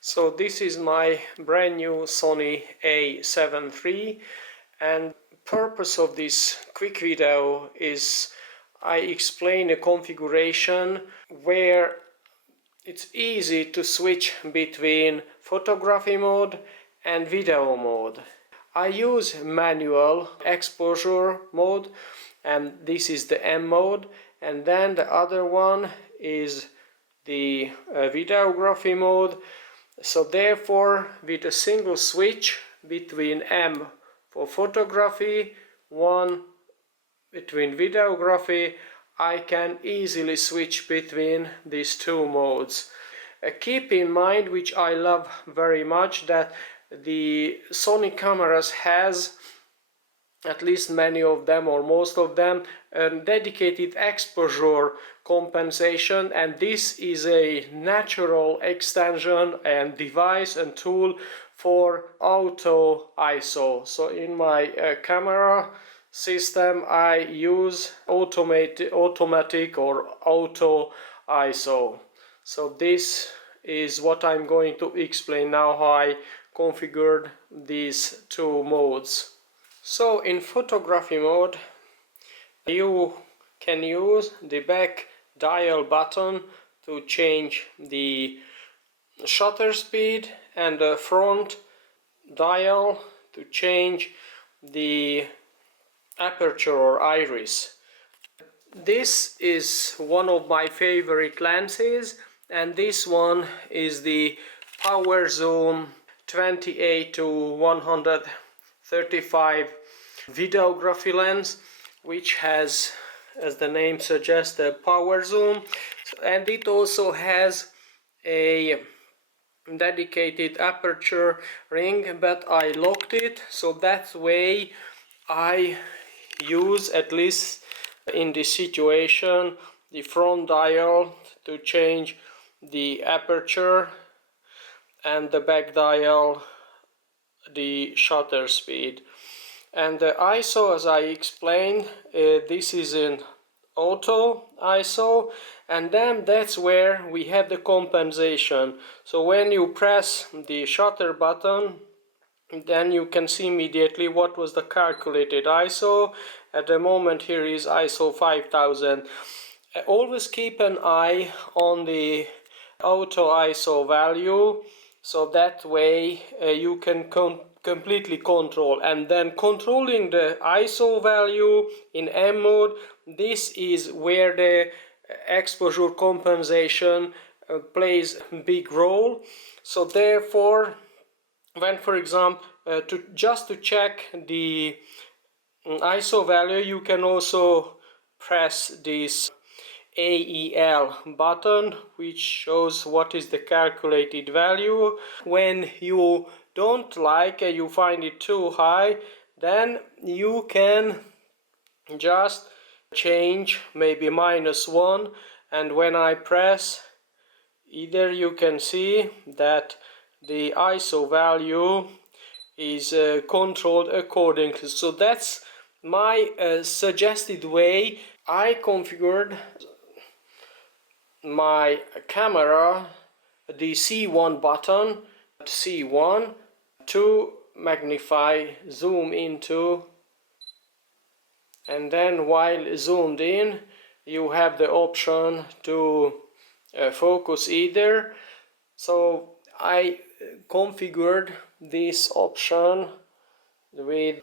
So this is my brand new Sony A7III, and purpose of this quick video is I explain a configuration where it's easy to switch between photography mode and video mode. I use manual exposure mode, and this is the M mode, and then the other one is the videography mode. So therefore, with a single switch between M for photography, one between videography, I can easily switch between these two modes. Keep in mind, which I love very much, that the Sony cameras has, at least many of them or most of them, a dedicated exposure compensation, and this is a natural extension and device and tool for auto ISO. So in my camera system I use automatic or auto ISO. So this is what I'm going to explain now, how I configured these two modes. So in photography mode, you can use the back dial button to change the shutter speed and the front dial to change the aperture or iris. This is one of my favorite lenses, and this one is the Power Zoom 28 to 135 videography lens, which has, as the name suggests, a power zoom, and it also has a dedicated aperture ring, but I locked it, so that way I use, at least in this situation, the front dial to change the aperture and the back dial the shutter speed. And the ISO, as I explained, this is in auto ISO, and then that's where we have the compensation. So when you press the shutter button, then you can see immediately what was the calculated ISO. At the moment here is ISO 5000. Always keep an eye on the auto ISO value, so that way you can completely control. And then controlling the ISO value in M mode, this is where the exposure compensation plays a big role. So therefore, when, for example, just to check the ISO value, you can also press this AEL button, which shows what is the calculated value. When you don't like it, you find it too high, then you can just change maybe -1, and when I press, either you can see that the ISO value is controlled accordingly. So that's my suggested way. I configured my camera, the C1 button, C1, to magnify, zoom into, and then while zoomed in you have the option to focus either. So I configured this option with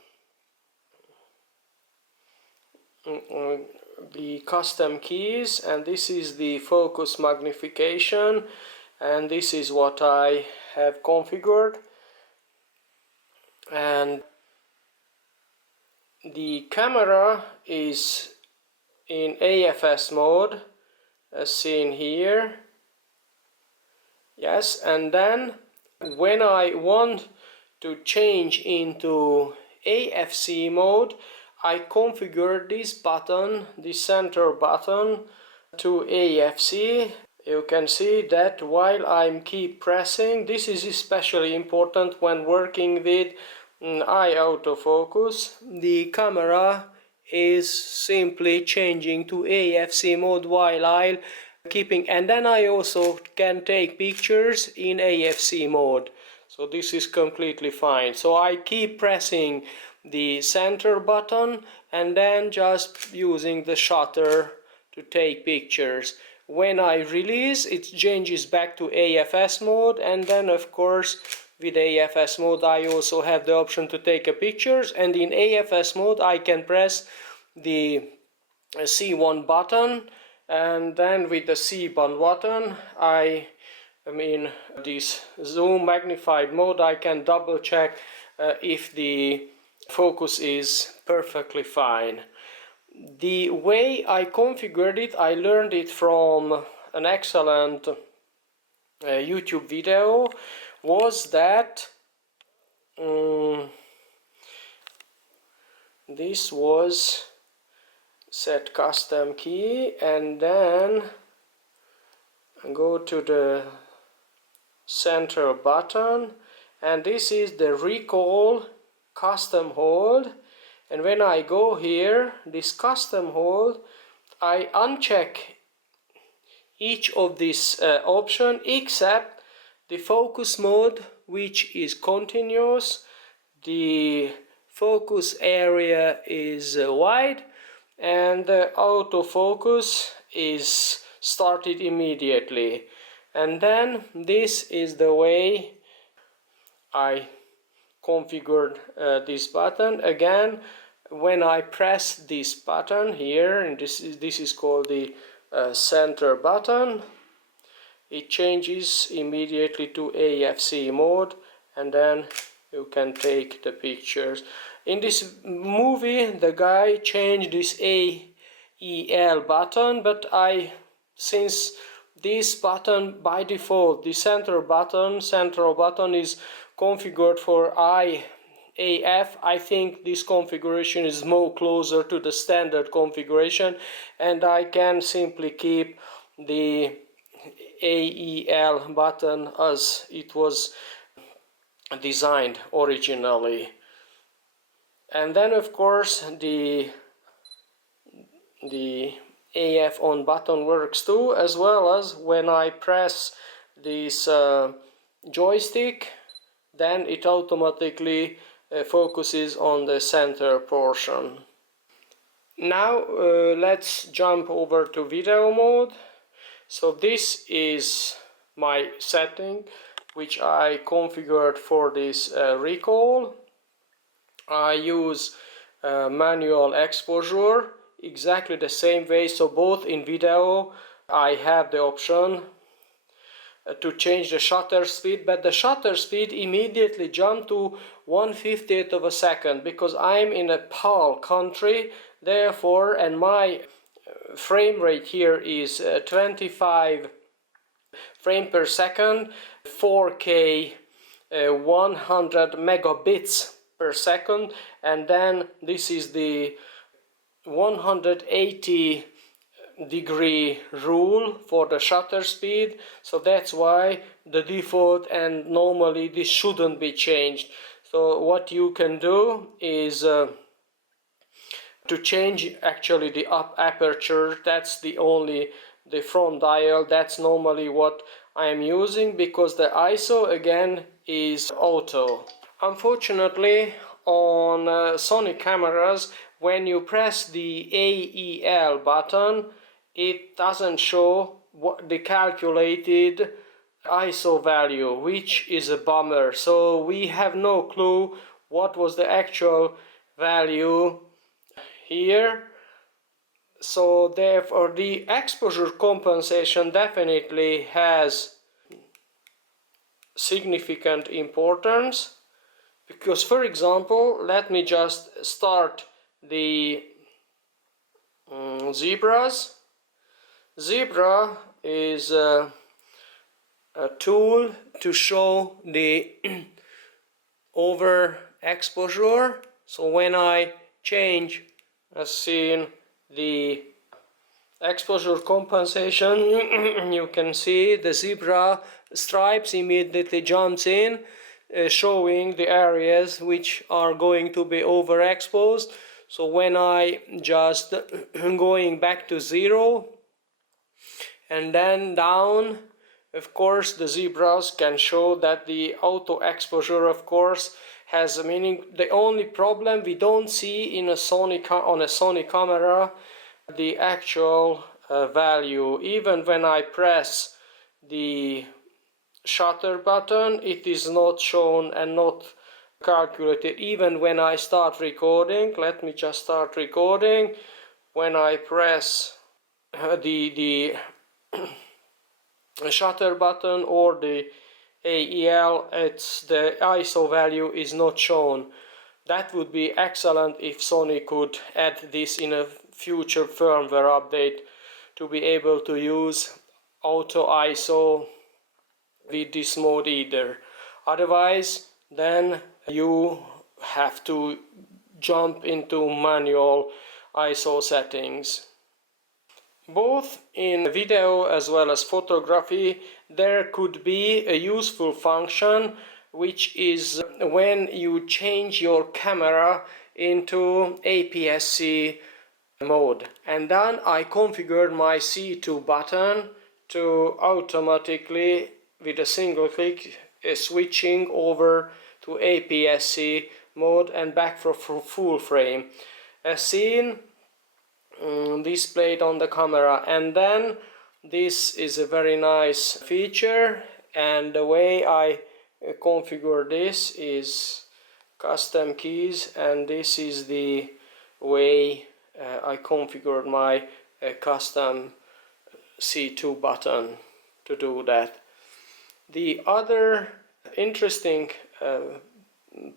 the custom keys, and this is the focus magnification, and this is what I have configured. And the camera is in AFS mode, as seen here. Yes, and then when I want to change into AFC mode, I configure this button, the center button, to AFC. You can see that while I'm keep pressing, this is especially important when working with eye autofocus. The camera is simply changing to AFC mode while I keeping, and then I also can take pictures in APS-C mode. So this is completely fine. So I keep pressing the center button and then just using the shutter to take pictures. When I release, it changes back to AFS mode, and then of course with AFS mode I also have the option to take a pictures, and in AFS mode I can press the C1 button, and then with the C1 button I mean this zoom magnified mode, I can double check if the focus is perfectly fine. The way I configured it, I learned it from an excellent YouTube video, was that this was set custom key and then go to the center button, and this is the recall custom hold, and when I go here, this custom hold, I uncheck each of these option except the focus mode, which is continuous, the focus area is wide, and the autofocus is started immediately. And then this is the way I configured this button. Again, when I press this button here, and this is called the center button, it changes immediately to APS-C mode, and then you can take the pictures. In this movie the guy changed this AEL button, but since this button by default, the central button is configured for IAF, I think this configuration is more closer to the standard configuration, and I can simply keep the AEL button as it was designed originally. And then of course the AF on button works too, as well as when I press this joystick, then it automatically focuses on the center portion. Now let's jump over to video mode. So this is my setting which I configured for this recall. I use manual exposure exactly the same way, so both in video I have the option to change the shutter speed, but the shutter speed immediately jumped to 1/50th of a second because I'm in a PAL country, therefore, and my frame rate here is 25 frame per second, 4K 100 megabits per second, and then this is the 180 degree rule for the shutter speed, so that's why the default, and normally this shouldn't be changed. So what you can do is to change actually the aperture. That's the front dial, that's normally what I am using, because the ISO again is auto. Unfortunately on Sony cameras, when you press the AEL button, it doesn't show the calculated ISO value, which is a bummer. So we have no clue what was the actual value here. So therefore the exposure compensation definitely has significant importance, because for example, let me just start the zebras. Zebra is a tool to show the over exposure. So when I change, as seen, the exposure compensation, you can see the zebra stripes immediately jumps in, showing the areas which are going to be overexposed. So when I just going back to 0, and then down, of course, the ZBrowse can show that the auto exposure, of course, has a meaning. The only problem we don't see in a on a Sony camera the actual value. Even when I press the shutter button, it is not shown and not calculated. Even when I start recording, let me just start recording. When I press the shutter button or the AEL, the ISO value is not shown. That would be excellent if Sony could add this in a future firmware update to be able to use auto ISO with this mode either. Otherwise, then you have to jump into manual ISO settings. Both in video as well as photography, there could be a useful function, which is when you change your camera into APS-C mode. And then I configured my C2 button to automatically, with a single click, switching over to APS-C mode and back for full frame. As seen, displayed on the camera. And then this is a very nice feature, and the way I configure this is custom keys, and this is the way I configured my custom C2 button to do that. The other interesting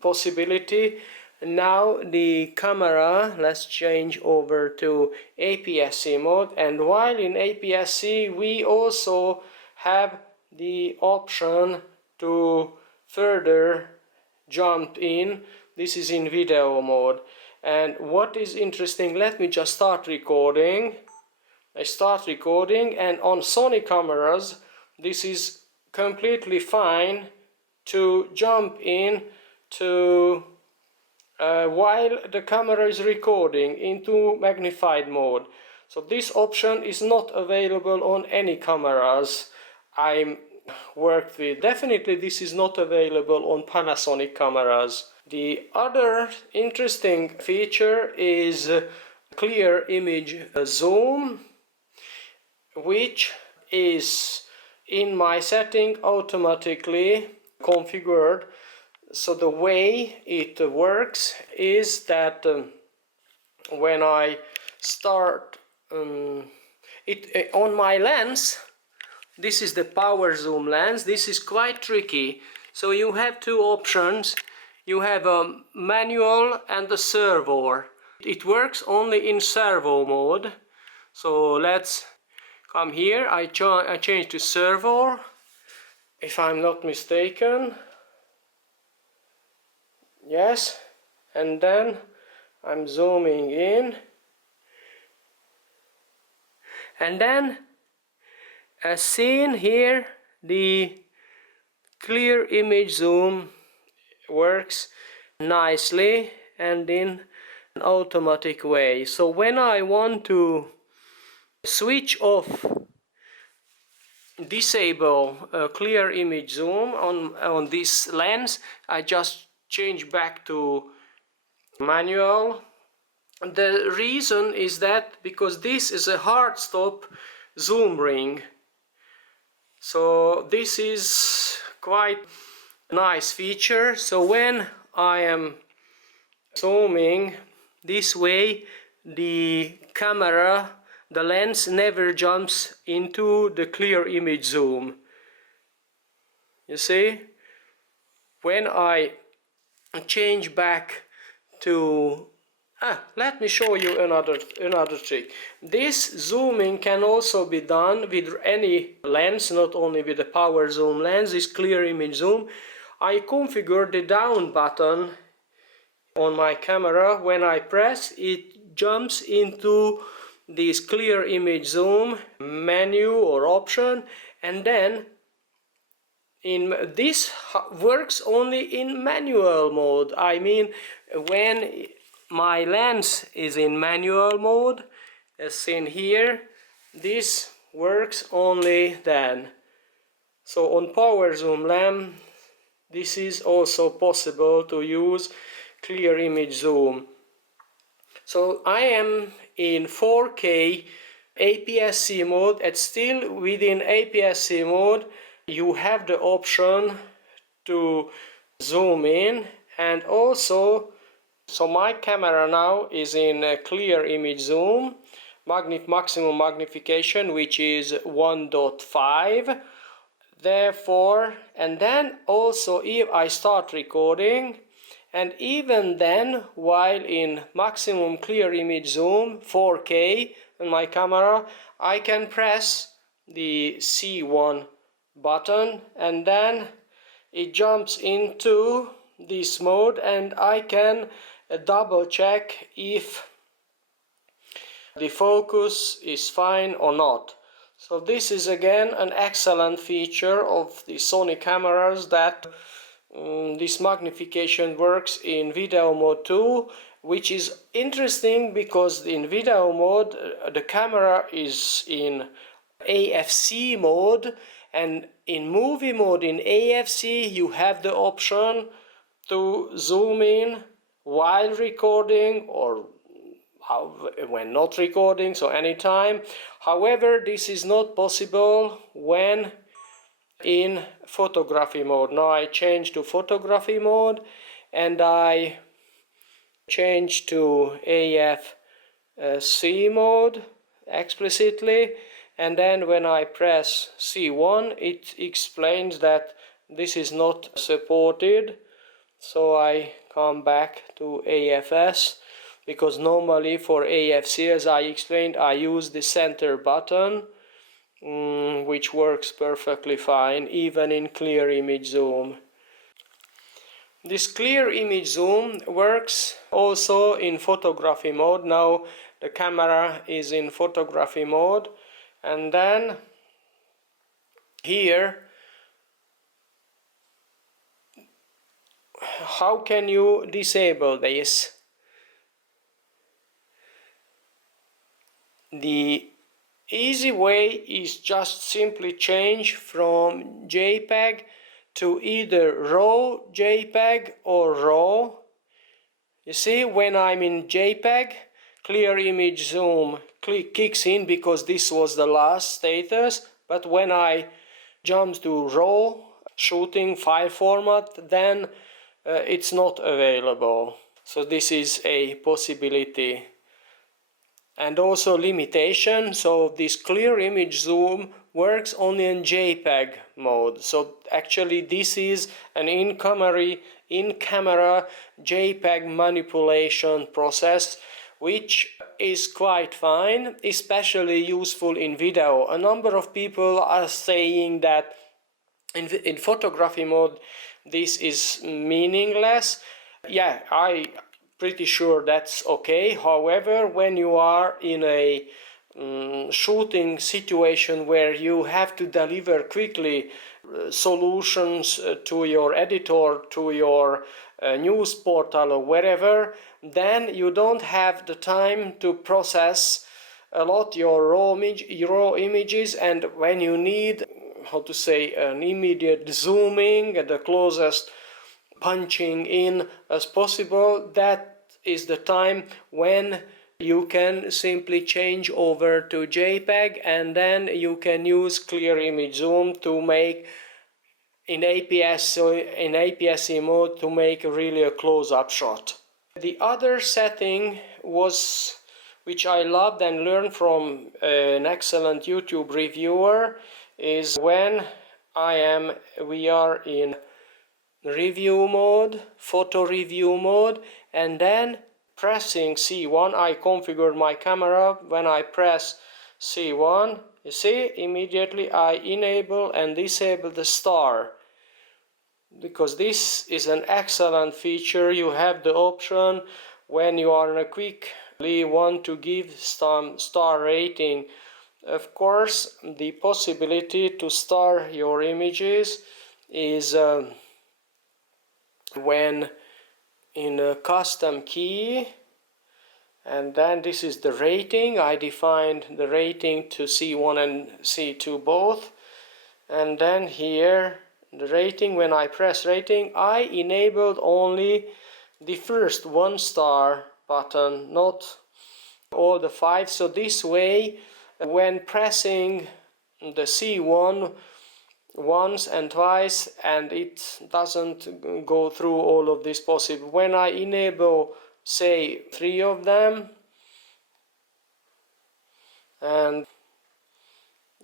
possibility, now the camera, let's change over to APS-C mode, and while in APS-C we also have the option to further jump in. This is in video mode, and what is interesting, let me just start recording. I start recording, and on Sony cameras this is completely fine to jump in to while the camera is recording into magnified mode. So this option is not available on any cameras I worked with. Definitely this is not available on Panasonic cameras. The other interesting feature is clear image zoom, which is in my setting automatically configured. So the way it works is that when I start on my lens, this is the power zoom lens. This is quite tricky. So you have two options. You have a manual and a servo. It works only in servo mode. So let's come here. I change to servo, if I'm not mistaken. Yes, and then I'm zooming in, and then as seen here, the clear image zoom works nicely and in an automatic way. So when I want to switch off, disable clear image zoom on this lens, I just change back to manual. The reason is that because this is a hard stop zoom ring, so this is quite a nice feature. So when I am zooming this way, the camera, the lens never jumps into the clear image zoom. You see, when I change back to let me show you another trick. This zooming can also be done with any lens, not only with the power zoom lens, this clear image zoom. I configured the down button on my camera. When I press, it jumps into this clear image zoom menu or option, and then this works only in manual mode. I mean, when my lens is in manual mode, as seen here, this works only then. So on power zoom lamp, this is also possible to use clear image zoom. So I am in 4K APS-C mode, and still within APS-C mode you have the option to zoom in, and also, so my camera now is in clear image zoom, maximum magnification, which is 1.5. Therefore, and then also if I start recording, and even then while in maximum clear image zoom 4K on my camera, I can press the C1 button and then it jumps into this mode, and I can double check if the focus is fine or not. So this is again an excellent feature of the Sony cameras, that this magnification works in video mode too, which is interesting because in video mode the camera is in AFC mode, and in movie mode in AFC you have the option to zoom in while recording or when not recording, so anytime. However, this is not possible when in photography mode. Now I change to photography mode and I change to APS-C mode explicitly, and then when I press C1 it explains that this is not supported. So I come back to AFS, because normally for AFC, as I explained, I use the center button, which works perfectly fine even in clear image zoom. This clear image zoom works also in photography mode. Now the camera is in photography mode, and then here, how can you disable this? The easy way is just simply change from JPEG to either RAW JPEG or RAW. You see, when I'm in JPEG, clear image zoom kicks in because this was the last status, but when I jump to RAW shooting file format, then it's not available. So this is a possibility. And also limitation, so this clear image zoom works only in JPEG mode. So actually this is an in-camera JPEG manipulation process, which is quite fine, especially useful in video. A number of people are saying that in photography mode this is meaningless. Yeah, I pretty sure that's okay. However, when you are in a shooting situation where you have to deliver quickly solutions to your editor, to your news portal or wherever, then you don't have the time to process a lot your raw images, and when you need, how to say, an immediate zooming at the closest punching in as possible, that is the time when you can simply change over to JPEG, and then you can use clear image zoom to make in APS-C mode to make really a close-up shot. The other setting was, which I loved and learned from an excellent YouTube reviewer, is when we are in review mode, photo review mode, and then pressing C1. I configured my camera. When I press C1, you see, immediately I enable and disable the star, because this is an excellent feature. You have the option when you are in a quickly want to give some star rating. Of course, the possibility to star your images is when in a custom key, And then this is the rating. I defined the rating to C1 and C2 both. And then here the rating, when I press rating, I enabled only the first 1-star button, not all the 5. So this way, when pressing the C1 once and twice and it doesn't go through all of this possible, when I enable say 3 of them, and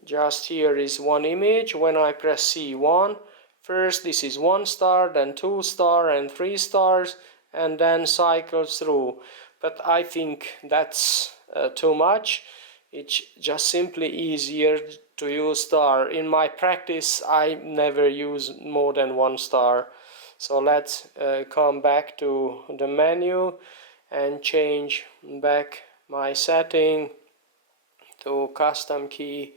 just here is one image, when I press C1, first this is 1-star, then 2-star and 3 stars, and then cycles through. But I think that's too much. It's just simply easier to use star. In my practice I never use more than 1 star. So let's come back to the menu and change back my setting to custom key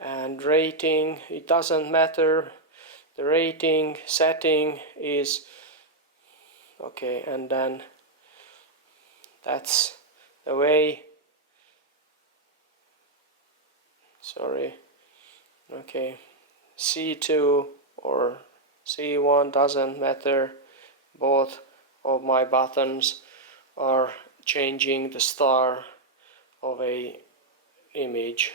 and rating. It doesn't matter, the rating setting is okay, and then that's the way. Sorry. Okay, C2 or C1 doesn't matter, both of my buttons are changing the star of a image.